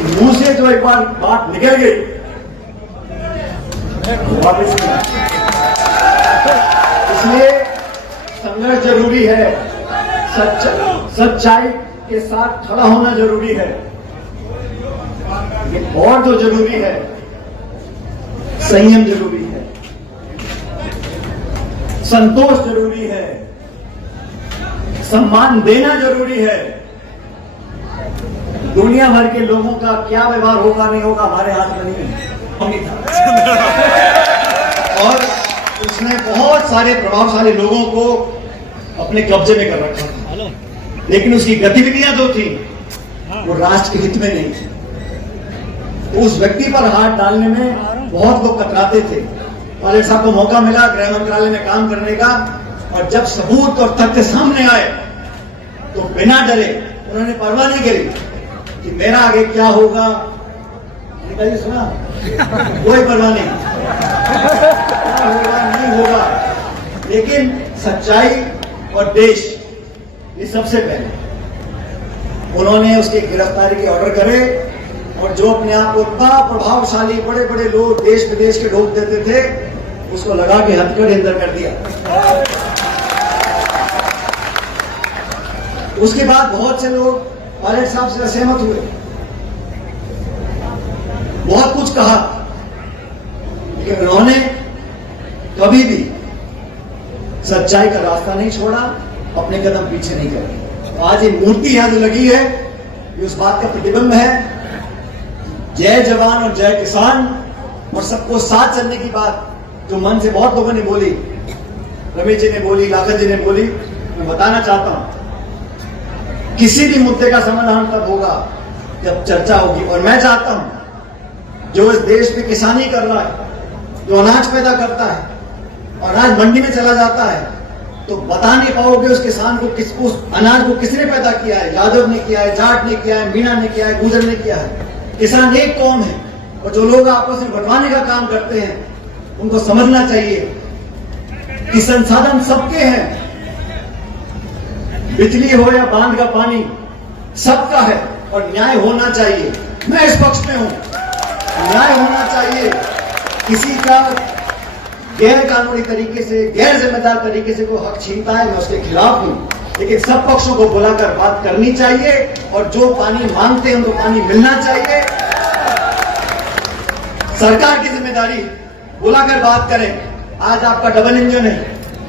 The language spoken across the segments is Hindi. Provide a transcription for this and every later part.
मुंह से जो एक बार बात निकल गई वापस नहीं आती। इसलिए संघर्ष जरूरी है, सच्चाई के साथ खड़ा होना जरूरी है, और जो जरूरी है संयम जरूरी है, संतोष जरूरी है, सम्मान देना जरूरी है। दुनिया भर के लोगों का क्या व्यवहार होगा नहीं होगा हमारे हाथ में नहीं था। और उसने बहुत सारे प्रभावशाली लोगों को अपने कब्जे में कर रखा था, लेकिन उसकी गतिविधियां जो थी वो राष्ट्र के हित में नहीं थी। उस व्यक्ति पर हाथ डालने में बहुत लोग कतराते थे। पायलट साहब को मौका मिला गृह मंत्रालय में काम करने का, और जब सबूत और तथ्य सामने आए तो बिना डरे उन्होंने परवाह नहीं करी कि मेरा आगे क्या होगा। सुना, कोई परवाह नहीं, क्या होगा नहीं होगा, लेकिन सच्चाई और देश ये सबसे पहले। उन्होंने उसकी गिरफ्तारी के ऑर्डर करे, और जो अपने आप को इतना प्रभावशाली बड़े बड़े लोग देश विदेश के लोग देते थे, उसको लगा के हथकड़ी अंदर कर दिया। उसके बाद बहुत से लोग पायलट साहब से असहमत हुए, बहुत कुछ कहा, लेकिन उन्होंने कभी भी सच्चाई का रास्ता नहीं छोड़ा, अपने कदम पीछे नहीं करे। आज ये मूर्ति यहां जो लगी है, ये उस बात का प्रतिबिंब है। जय जवान और जय किसान, और सबको साथ चलने की बात जो मन से बहुत लोगों ने बोली, रमेश जी ने बोली, लाखन जी ने बोली, मैं बताना चाहता हूं किसी भी मुद्दे का समाधान तब होगा जब चर्चा होगी। और मैं चाहता हूं जो इस देश में किसानी कर रहा है, जो अनाज पैदा करता है और अनाज मंडी में चला जाता है, तो बता नहीं पाओगे उस किसान को उस अनाज को किसने पैदा किया है। यादव ने किया है, जाट ने किया है, मीणा ने किया है, गुजर ने किया है। किसान एक कौम है, और जो लोग आपस में बंटवाने का काम करते हैं उनको समझना चाहिए कि संसाधन सबके हैं। बिजली हो या बांध का पानी सबका है, और न्याय होना चाहिए। मैं इस पक्ष में हूं, न्याय होना चाहिए। किसी का गैर कानूनी तरीके से, गैर जिम्मेदार तरीके से कोई हक छीनता है, मैं उसके खिलाफ हूं, लेकिन सब पक्षों को बुलाकर बात करनी चाहिए, और जो पानी मांगते हैं उनको पानी मिलना चाहिए। सरकार की जिम्मेदारी बुलाकर बात करें। आज आपका डबल इंजन है,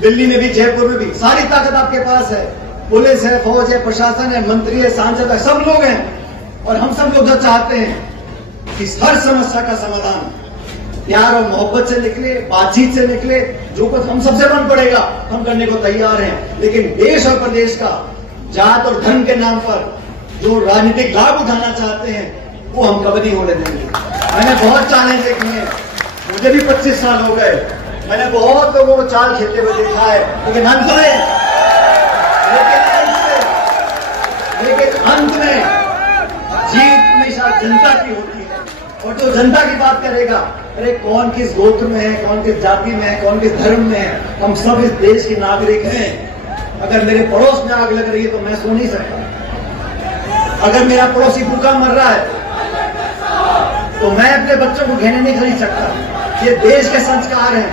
दिल्ली में भी जयपुर में भी सारी ताकत आपके पास है, पुलिस है, फौज है, प्रशासन है, मंत्री है, सांसद है, सब लोग हैं। और हम सब लोग जो चाहते हैं कि हर समस्या का समाधान प्यार और मोहब्बत से निकले, बातचीत से निकले। जो कुछ हम सबसे बन पड़ेगा हम करने को तैयार हैं, लेकिन देश और प्रदेश का जात और धर्म के नाम पर जो राजनीतिक लाभ उठाना चाहते हैं वो हम कभी नहीं होने देंगे। मैंने बहुत चालेंज किए हैं, मुझे भी 25 साल हो गए, मैंने बहुत लोगों को चाल खेलते हुए देखा है, लेकिन अंत में जीत हमेशा जनता की होती है। और जो जनता की बात करेगा, अरे कौन किस गोत्र में है, कौन किस जाति में है, कौन किस धर्म में है, हम सब इस देश के नागरिक हैं। अगर मेरे पड़ोस में आग लग रही है तो मैं सो नहीं सकता। अगर मेरा पड़ोसी भूखा मर रहा है तो मैं अपने बच्चों को गहने नहीं खरीद सकता। ये देश के संस्कार हैं।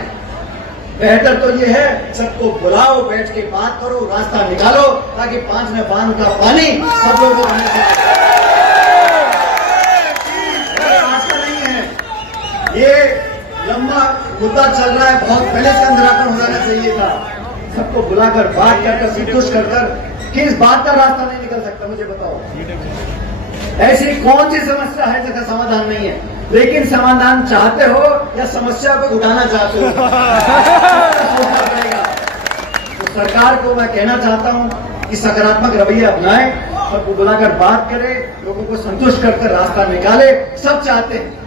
बेहतर तो ये है सबको बुलाओ, बैठ के बात करो, रास्ता निकालो, ताकि 5 में बांध का पानी सब लोगों को नहीं है। ये लंबा मुद्दा चल रहा है, बहुत पहले से अंधरापन हो जाना चाहिए था। सबको बुलाकर बात कर संतुष्ट कर किस बात का रास्ता नहीं निकल सकता, मुझे बताओ। ऐसी कौन सी समस्या है जिसका समाधान नहीं है? लेकिन समाधान चाहते हो या समस्या को उठाना चाहते हो? तो सरकार को मैं कहना चाहता हूं कि सकारात्मक रवैया अपनाएं, सबको बुलाकर बात करें, लोगों को संतुष्ट कर रास्ता निकाले। सब चाहते हैं